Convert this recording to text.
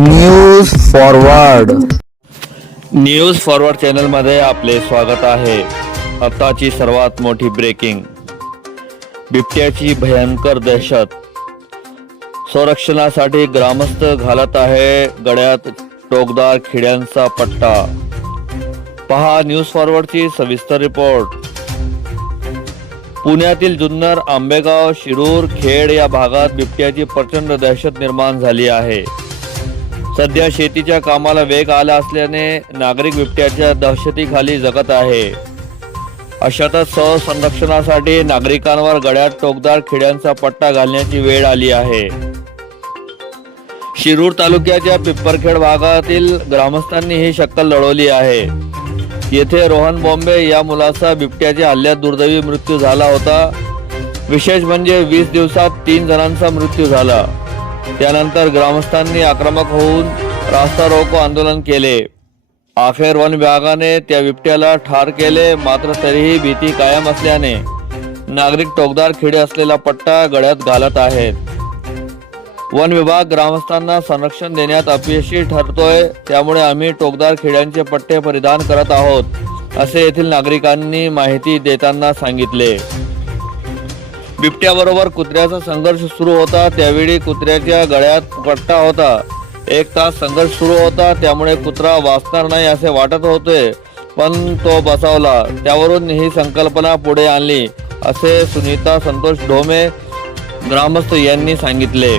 News forward news forward चॅनलमध्ये आपले स्वागत आहे. आताची सर्वात मोठी ब्रेकिंग बिबट्याची भयंकर दहशत. संरक्षणासाठी ग्रामस्थ घालत आहे गळ्यात टोकदार खिड्यांचा पट्टा. पहा न्यूज फॉरवर्डची सविस्तर रिपोर्ट पुण्यातील जुन्नर आंबेगाव शिरूर खेड या भागात बिबट्याची प्रचंड दहशत निर्माण झाली आहे. सध्या शेतीच्या कामाला वेग आला असल्याने नागरिक बिबट्याच्या दहशतीखाली जगत आहे. अशातच संरक्षणासाठी नागरिकांवर गड्यात टोकदार खिड्यांचा पट्टा घालण्याची वेळ आली आहे. शिरूर तालुक्याच्या पिप्परखेड भागातील ग्रामस्थांनी ही शक्कल लढवली आहे. येथे रोहन बॉम्बे या मुलाचा बिबट्याच्या हल्ल्यात दुर्दैवी मृत्यू झाला होता. विशेष म्हणजे वीस दिवसात तीन जणांचा मृत्यू झाला. त्यानंतर ग्रामस्थांनी आक्रमक होऊन रास्ता रोको आंदोलन केले. अखेर वन विभागाने त्या बिबट्याला ठार केले मात्र तरीही भीती कायम असल्याने नागरिक टोकदार खिडे असलेला पट्टा गळ्यात घालत आहेत. वन विभाग ग्रामस्थांना संरक्षण देण्यात अपयशी ठरतोय त्यामुळे आम्ही टोकदार खिड्यांचे पट्टे परिधान करत आहोत असे येथील नागरिकांनी माहिती देताना सांगितले. बिबट्याबरोबर कुत्र्याचा संघर्ष सुरू होता त्यावेळी कुत्र्याच्या गळ्यात पट्टा होता. एक तास संघर्ष सुरू होता त्यामुळे कुत्रा वाचणार नाही असे वाटत होते पण तो बसावला त्यावरून ही संकल्पना पुढे आणली असे सुनीता संतोष ढोमे ग्रामस्थ यांनी सांगितले.